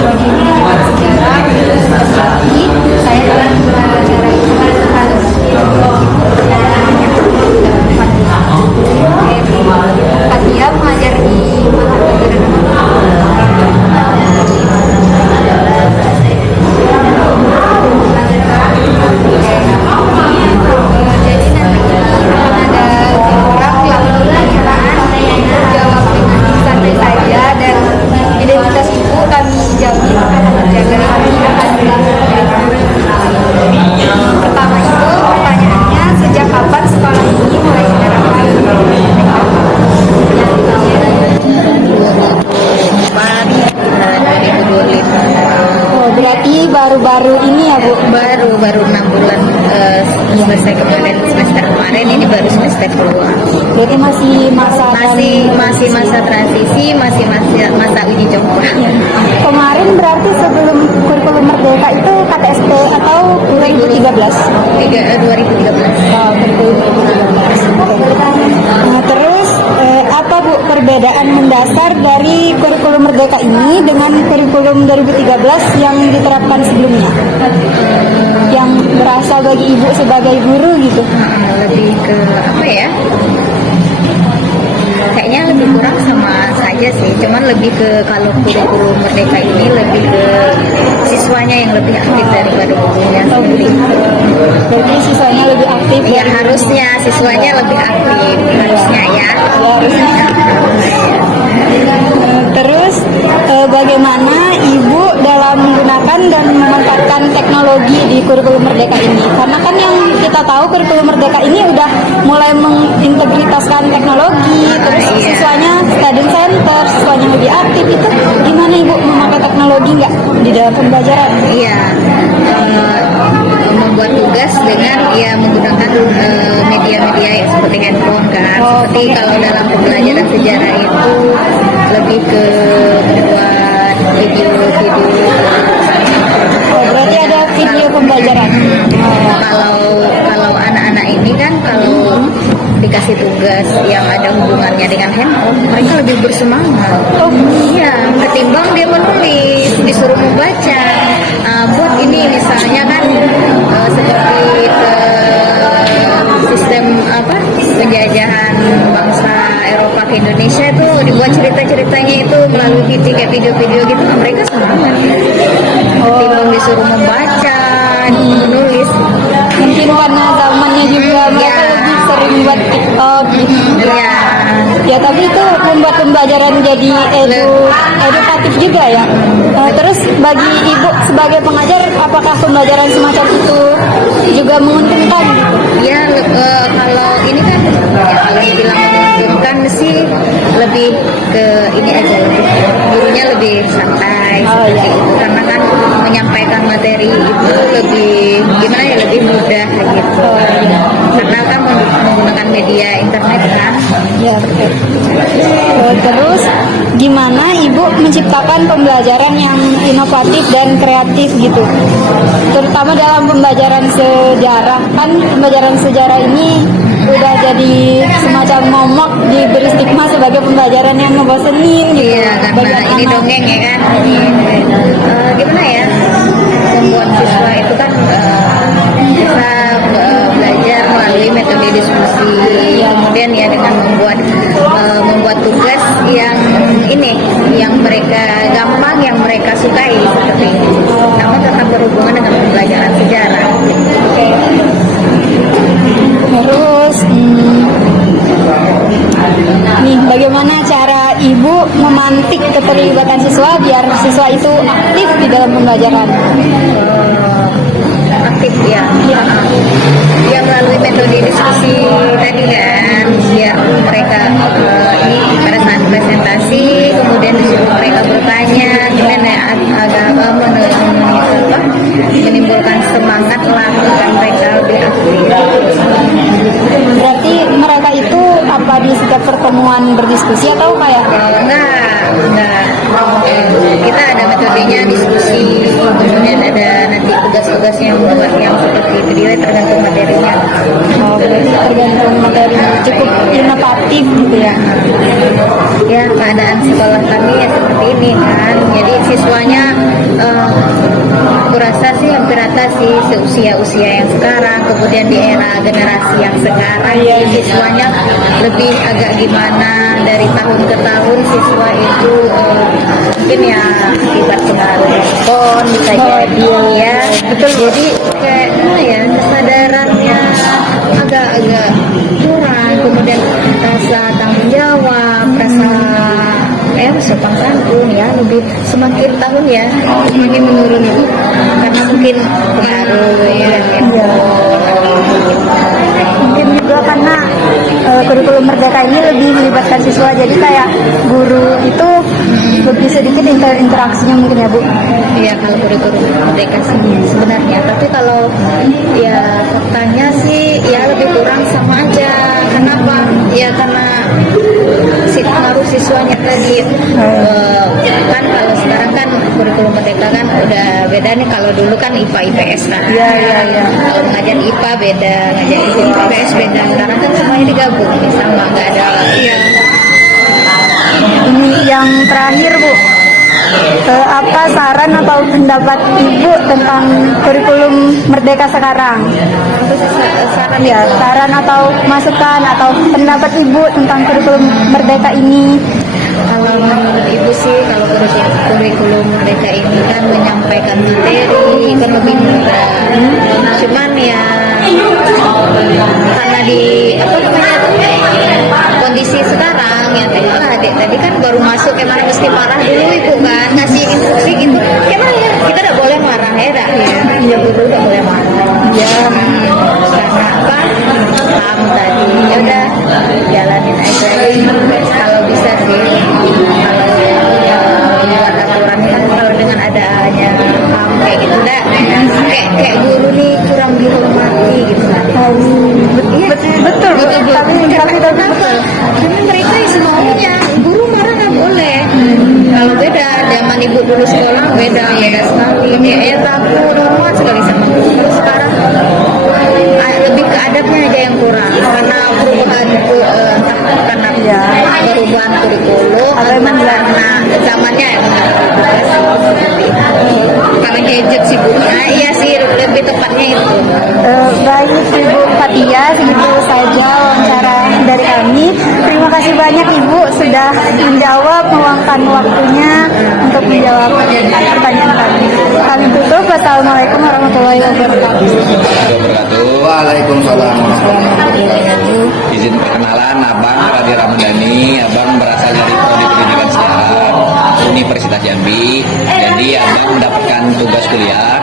prodi sejarah. Jadi saya dalam sejarah itu harus Fatia mengajar di jadi nanti akan ada orang yang jawab dengan santai saja, dan identitas itu kami jamin akan terjaga. Pertama itu pertanyaannya, sejak kapan sekolah ini mulai diterapkan? Oh, berarti baru-baru ini ya Bu? Baru 6 bulan selesai kemarin, semester kemarin, ini baru semester kedua. Berarti masih masa Masih masa transisi, masih masa uji coba. Kemarin berarti sebelum kurikulum merdeka itu KTSP atau 2013? 2013. Oh, 2013. Nah, terus apa Bu perbedaan mendasar dari kurikulum merdeka ini dengan kurikulum 2013 yang diterapkan sebelumnya? Yang berasal bagi Ibu sebagai guru gitu? Lebih ke apa ya? Kayaknya lebih kurang sama saja sih, cuman lebih ke kalau kurikulum merdeka ini lebih ke siswanya yang lebih aktif daripada gurunya sendiri. Jadi siswanya lebih aktif Ya dari harusnya siswanya lebih aktif, harusnya ya. harusnya. Terus bagaimana Ibu dalam menggunakan dan memanfaatkan teknologi di kurikulum merdeka ini? Karena kan yang kita tahu kurikulum merdeka ini udah mulai mengintegritaskan teknologi, terus siswanya study center, siswanya lebih aktif. Itu gimana Ibu memakai teknologi nggak di dalam pembelajaran? Iya, membuat tugas dengan ya menggunakan media-media yang seperti handphone kan. Seperti kalau dalam pembelajaran sejarah itu lebih ke membuat video-video. Oh, berarti ada video pembelajaran. Kalau anak-anak ini kan kalau dikasih tugas yang ada hubungannya dengan handphone, mereka lebih bersemangat. Oh, Iya, ketimbang dia menulis, disuruh membaca. Buat ini misalnya kan seperti sistem apa penjajahan bangsa Eropa ke Indonesia itu dibuat cerita-ceritanya itu melalui video-video gitu, mereka semangat. Ketimbang disuruh membaca, menulis. mungkin karena zamannya juga mereka lebih sering buat TikTok gitu. Iya. Ya, tapi itu membuat pembelajaran jadi edukatif juga ya. Terus bagi Ibu sebagai pengajar, apakah pembelajaran semacam itu juga menguntungkan gitu? Ya, kalau ini kan ya kalau dibilang menguntungkan sih lebih ke ini aja, gurunya lebih santai seperti itu, karena kan menyampaikan materi itu lebih gimana ya, lebih mudah gitu. Karena kan menggunakan media internet kan. Ya, betul. Terus gimana Ibu menciptakan pembelajaran yang inovatif dan kreatif gitu? Terutama dalam pembelajaran sejarah, kan pembelajaran sejarah ini udah jadi semacam momok, diberi stigma sebagai pembelajaran yang ngebosenin gitu. Iya, karena ini dongeng ya kan. Gimana ya, membuat siswa itu kan bisa belajar melalui metode diskusi, kemudian ya dengan membuat tugas yang ini, yang mereka gampang, yang mereka sukai seperti ini. Namun tetap berhubungan dengan pembelajaran sejarah. Terus nih, bagaimana cara Ibu memantik keterlibatan siswa biar siswa itu aktif di dalam pembelajaran? Aktif ya. Ya melalui metode diskusi tadi kan, biar mereka ini pada saat presentasi kemudian disuruh mereka bertanya, kemudian agak menimbulkan semangat lah agar mereka lebih aktif. Berarti mereka itu apa di setiap pertemuan berdiskusi atau kayak? Enggak. Kita ada metodenya diskusi, kemudian ada nanti tugas-tugas yang buat yang seperti video, tergantung materinya. Oh, berarti tergantung materi, cukup inovatif gitu ya. Ya, keadaan sekolah kami ya seperti ini kan. Jadi siswanya rata-rata sih seusia-usia yang sekarang, kemudian di era generasi yang sekarang siswanya lebih agak gimana, dari tahun ke tahun siswa itu mungkin ya akibat pengaruh handphone bisa jadi ya, betul. Jadi kayak gimana ya, kesadarannya agak-agak kurang, kemudian rasa tanggung jawab, rasa sopan santun ya lebih semakin tahun ya semakin menurun itu karena mungkin pengaruh ya. Mungkin juga karena kurikulum Merdeka ini lebih melibatkan siswa, jadi kayak guru itu lebih sedikit interaksinya mungkin ya Bu. Iya, kalau kurikulum Merdeka sih sebenarnya, tapi kalau ya faktanya sih ya lebih kurang sama aja. Kenapa? Ya karena pengaruh siswanya tadi. Kan kalau sekarang kan kurikulum Merdeka kan udah beda nih, kalau dulu kan IPA IPS kan. Iya. Kalau ngajar IPA beda, ngajar IPS beda. Sekarang kan semuanya digabung sama, nggak ada. Iya. Ini yang terakhir Bu, apa saran atau pendapat Ibu tentang kurikulum Merdeka sekarang? Saran Ya, saran atau masukan atau pendapat Ibu tentang kurikulum Merdeka ini? Kalau menurut Ibu sih, kalau kurikulum Merdeka ini kan menyampaikan materi kan lebih mudah. Cuman ya karena di kondisi sekarang ya adik tadi kan baru masuk, emang mesti marah dulu Ibu kan, ngasih instruksi gitu. Emang ya kita udah boleh marah ya, ya guru udah boleh marah. Ya karena apa? Paham tadi. Ya udah jalanin aja. Kalau bisa sih, kalau buat aturan kan kalau dengan adanya paham kayak gitu dah, kayak guru nih kurang dihormati gitu kan. Betul. Tapi kenapa? Karena mereka semaunya guru marah nggak boleh. Kalau beda zaman Ibu dulu sekolah beda sekali. Ya takut hormat sekali sama guru. Sekarang lebih ke adabnya aja yang kurang karena perubahan perubahan kurikulum karena zamannya karena gadget sih Bu. Nah, iya sih lebih tepatnya itu. Baik Ibu Fatia, segitu saja wawancara dari kami. Terima kasih banyak Ibu sudah meluangkan waktunya untuk menjawab pertanyaan kami. Kami tutup. Wassalamualaikum warahmatullahi wabarakatuh. Waalaikumsalam warahmatullahi wabarakatuh. Izin perkenalan, Abang Radhi Ramadhani. Abang berasal dari Prodi Pendidikan Sejarah Universitas Jambi. Jadi Abang mendapatkan tugas kuliah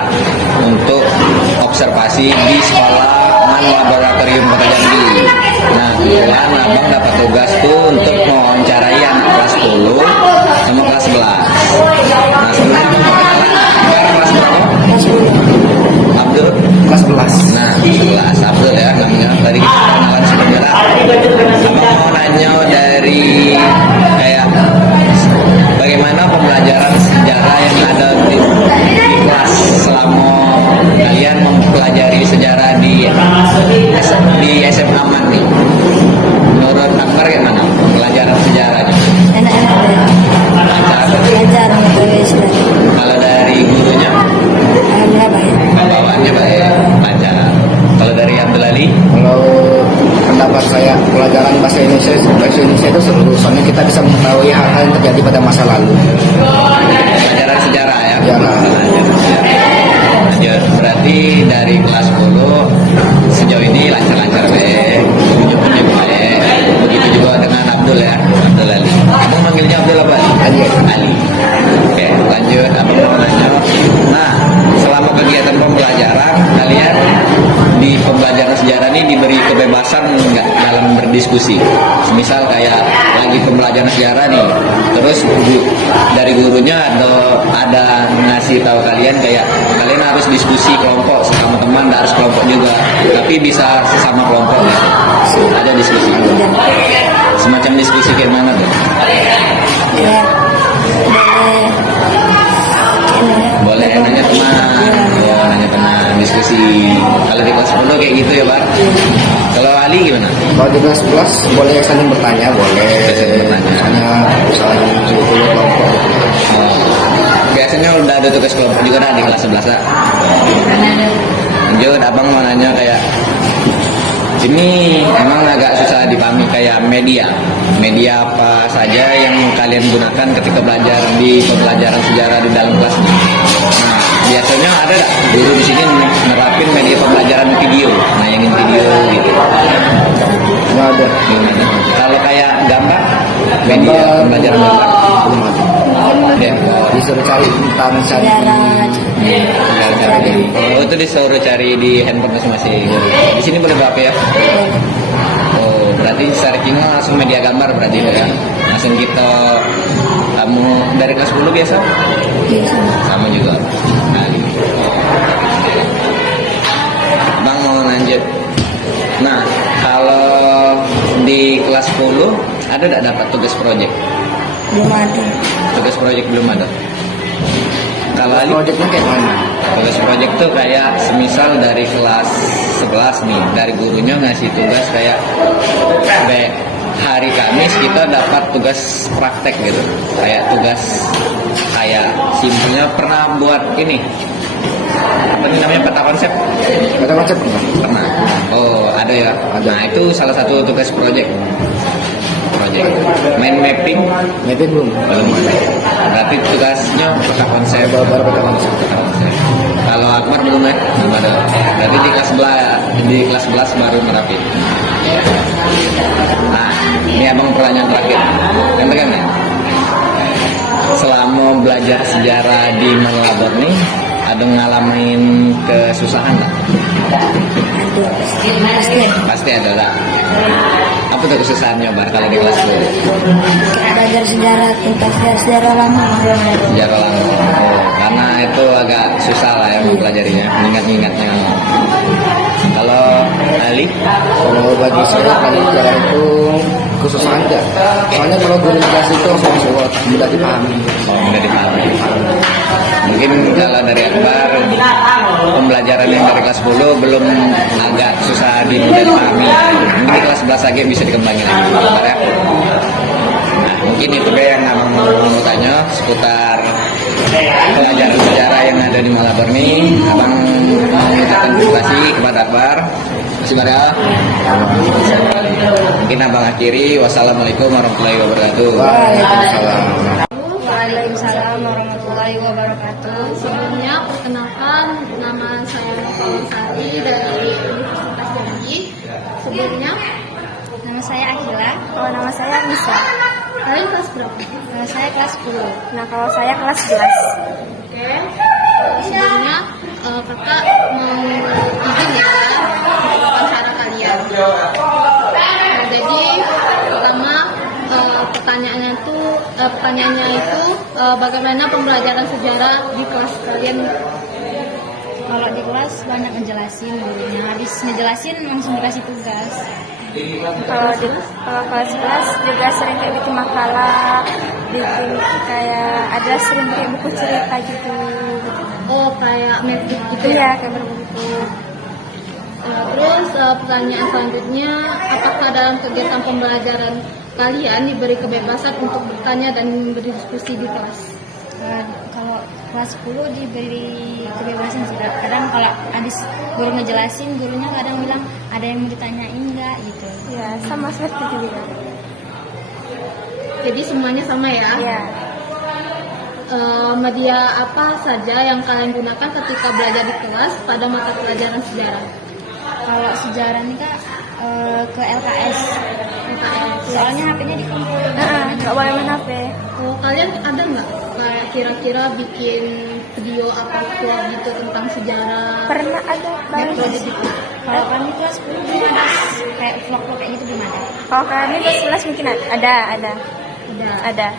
untuk observasi di sekolah laboratorium Kota Jambi. Nah, kebetulan Abang dapat tugas tuh untuk mewawancarai anak kelas 10 sama kelas 11. Nah, sebelumnya Abang perkenalan, Abang kelas berapa? Abdul kelas 11. Nah, 11 Abdul ya namanya. Tadi kita kenalan sebenarnya. Abang mau nanya dari kayak bagaimana pembelajaran sejarah yang ada di kelas selama kalian mempelajari sejarah di SMA Mandi. Menurut Akbar gimana pelajaran sejarahnya? Lancar. Kalau dari gurunya? Bawaannya baik, lancar. Kalau dari Abdul Ali? Kalau pendapat saya, pelajaran bahasa Indonesia itu seru, soalnya kita bisa mengetahui hal-hal yang terjadi pada masa lalu. Pelajaran sejarah ya? Ya. Lanjut, berarti dari kelas 10 sejauh ini lancar-lancar baik, tunjuk-tunjuk baik. Begitu juga dengan Abdul ya, Abdul Ali. Abang manggilnya Abdul apa? Ali. Oke, lanjut. Abang mau nanya. Nah, selama kegiatan pembelajaran kalian di pembelajaran sejarah ini diberi kebebasan nggak dalam berdiskusi? Misal kayak lagi pembelajaran sejarah nih, terus dari gurunya ada ngasih tahu kalian kayak kalian harus diskusi kelompok sama teman, nggak harus kelompok juga, tapi bisa sesama kelompok ya. Ada diskusi. Semacam diskusi kayak mana tuh? Ya, Boleh nanya teman, ya nanya teman, diskusi. Kalau di kelas 10 kayak gitu ya Pak. Kalau Ali gimana? Kalau di kelas 11 boleh saling bertanya, boleh. Saling bertanya. Misalnya saling kelompok. Oh. Biasanya biasanya udah ada tugas kelompok juga dah di kelas 11 dah. Lanjut, abang mau nanya kayak ini emang agak susah dipahami kayak media apa saja yang kalian gunakan ketika belajar di pembelajaran sejarah di dalam kelas ini. Nah, biasanya ada nggak guru di sini nerapin media pembelajaran video, nayangin video gitu? Nggak ada. Gimana? Kalau kayak gambar, media pembelajaran gambar. Ya. Disuruh cari tentang Oh, itu disuruh cari di handphone masing-masing. Di sini boleh berapa ya? Oh, berarti searchingnya langsung media gambar berarti ya? Langsung kita, kamu dari kelas 10 biasa? Sama juga. Nah, gitu. Bang mau lanjut. Nah, kalau di kelas 10 ada nggak dapat tugas proyek? Belum ada. Tugas proyek belum ada. Kalau Ali, Proyeknya kayak mana? tugas proyek tuh kayak semisal dari kelas 11 nih, dari gurunya ngasih tugas kayak hari Kamis kita dapat tugas praktek gitu. Kayak tugas kayak simpelnya pernah buat ini. Apa nih namanya, peta konsep? Ada macam enggak? Pernah. Oh, ada ya. Nah, itu salah satu tugas proyek. Main mapping Maybe belum. belum ada. Berarti tugasnya peta konsep. Baru peta konsep. Kalau Akbar belum ya? Belum ada. Berarti di kelas 11 baru nerapin. Nah, ini abang pertanyaan terakhir. Yang tegang ya? Selama belajar sejarah di Malabor nih, ada ngalamin kesusahan nggak? Pasti ada lah. Apa tuh kesusahannya Bar kalau di kelas 10? Belajar sejarah tentang sejarah lama. Sejarah lama. Oh, karena itu agak susah lah ya mempelajarinya, mengingat-ingatnya. Kalau Ali, Kalau bagi saya kalau sejarah itu kesusahan enggak. Soalnya kalau guru kelas itu langsung jawab, mudah dipahami. mudah dipahami. Mungkin kalau dari Akbar, pembelajaran yang dari kelas 10 belum agak susah mudah dipahami. Mungkin di kelas 11 lagi bisa dikembangin lagi. Akbar ya. Nah, mungkin itu deh yang abang mau tanya seputar pelajaran sejarah yang ada di Malabor ini. Abang mengucapkan terima kasih kepada Akbar. Terima kasih Bar ya. Mungkin abang akhiri. Wassalamualaikum warahmatullahi wabarakatuh. Waalaikumsalam. Waalaikumsalam warahmatullahi wabarakatuh. Sebelumnya, perkenalkan nama saya Nova Sari dari Universitas Jambi. Sebelumnya, Nama saya Akila. Oh, nama saya Nisa. kalian kelas berapa? Nama saya kelas 10. Nah, kalau saya kelas 11. Oke. Sebelumnya, kakak mau izin ya wawancara kalian. Nah, jadi pertama pertanyaannya itu bagaimana pembelajaran sejarah di kelas kalian? Kalau di kelas banyak ngejelasin gurunya. Habis ngejelasin langsung dikasih tugas. Kalau kelas 11 juga sering kayak bikin makalah, bikin kayak ada sering kayak buku cerita gitu. Oh, kayak metric gitu ya? Iya, kayak berbuku. Terus pertanyaan selanjutnya, apakah dalam kegiatan pembelajaran kalian diberi kebebasan untuk bertanya dan berdiskusi di kelas? Kalau kelas 10 diberi kebebasan sih. Kadang kalau habis guru ngejelasin, gurunya kadang bilang ada yang mau ditanyain nggak gitu. Iya, sama seperti itu juga. Jadi semuanya sama ya? Iya. Media apa saja yang kalian gunakan ketika belajar di kelas pada mata pelajaran sejarah? Kalau sejarah nih kak ke LKS. Soalnya HP-nya di komputer. Nggak boleh main HP. Oh, kalian ada nggak kayak kira-kira bikin video apa vlog gitu tentang sejarah? Pernah ada Metode banget. gitu. Kalau kami kelas 10 belum ada kayak vlog-vlog kayak gitu belum ada. Kalau kami kelas 11 mungkin ada. Ada.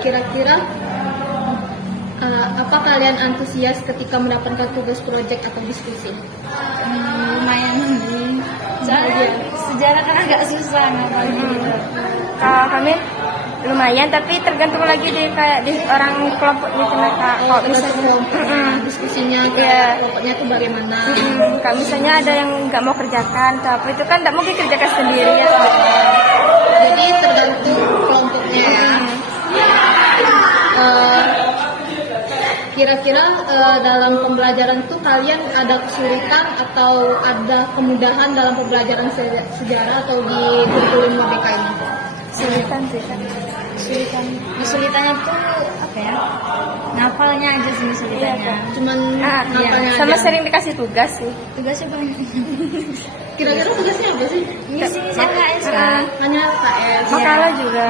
Kira-kira apa kalian antusias ketika mendapatkan tugas proyek atau diskusi? Lumayan nih. Soalnya sejarah kan agak susah ngapalin gitu. Kalau kami lumayan, tapi tergantung lagi di kayak di orang kelompok gitu mereka. Kalau misalnya, Diskusinya Iya. kelompoknya tuh bagaimana? kalau misalnya ada yang nggak mau kerjakan atau apa itu kan nggak mungkin kerjakan sendiri ya. Jadi tergantung kelompoknya ya. kira-kira dalam pembelajaran itu kalian ada kesulitan atau ada kemudahan dalam pembelajaran sejarah atau di kurikulum Merdeka ini? Kesulitan sih kan. Kesulitannya tuh apa ya? Ngapalnya aja sih kesulitannya. Cuman Iya. ngapalnya Sama aja. sering dikasih tugas sih. Tugasnya banyak. Kira-kira tugasnya apa sih? Ngisi KS kan. Hanya KS. Makalah juga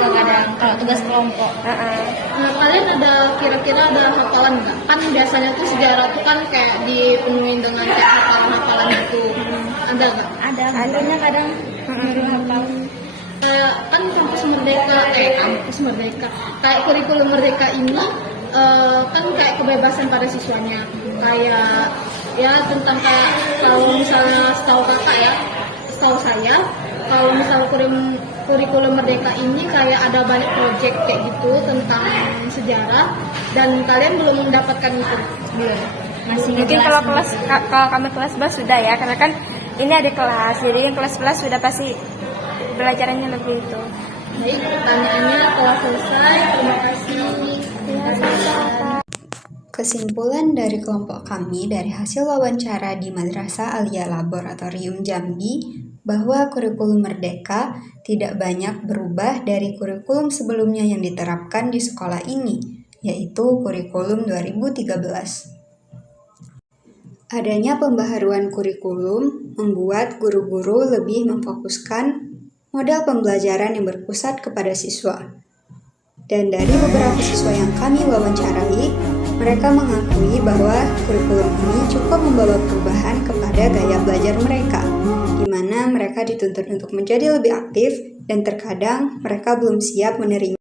kadang kalau tugas kelompok. Nah, kalian ada kira-kira ada hafalan nggak? Kan biasanya tuh sejarah tuh kan kayak dipenuhi dengan kayak hafalan-hafalan gitu. Ada nggak? Ada. Gurunya kadang nyuruh hafal. Kayak kan kampus Merdeka, kayak kurikulum Merdeka ini kan kayak kebebasan pada siswanya. Kayak ya tentang kayak kalau misalnya setahu saya kalau misalnya kurikulum Merdeka ini kayak ada banyak proyek kayak gitu tentang sejarah dan kalian belum mendapatkan itu. Masih mungkin kalau kami kelas 11 sudah ya, karena kan ini ada kelas, jadi yang kelas 11 sudah pasti belajarannya lebih itu. Baik, pertanyaannya telah selesai. Terima kasih. Kesimpulan dari kelompok kami dari hasil wawancara di Madrasah Alia Laboratorium Jambi bahwa kurikulum Merdeka tidak banyak berubah dari kurikulum sebelumnya yang diterapkan di sekolah ini, yaitu kurikulum 2013. Adanya pembaharuan kurikulum membuat guru-guru lebih memfokuskan modal pembelajaran yang berpusat kepada siswa. Dan dari beberapa siswa yang kami wawancarai, mereka mengakui bahwa kurikulum ini cukup membawa perubahan kepada gaya belajar mereka, di mana mereka dituntut untuk menjadi lebih aktif dan terkadang mereka belum siap menerima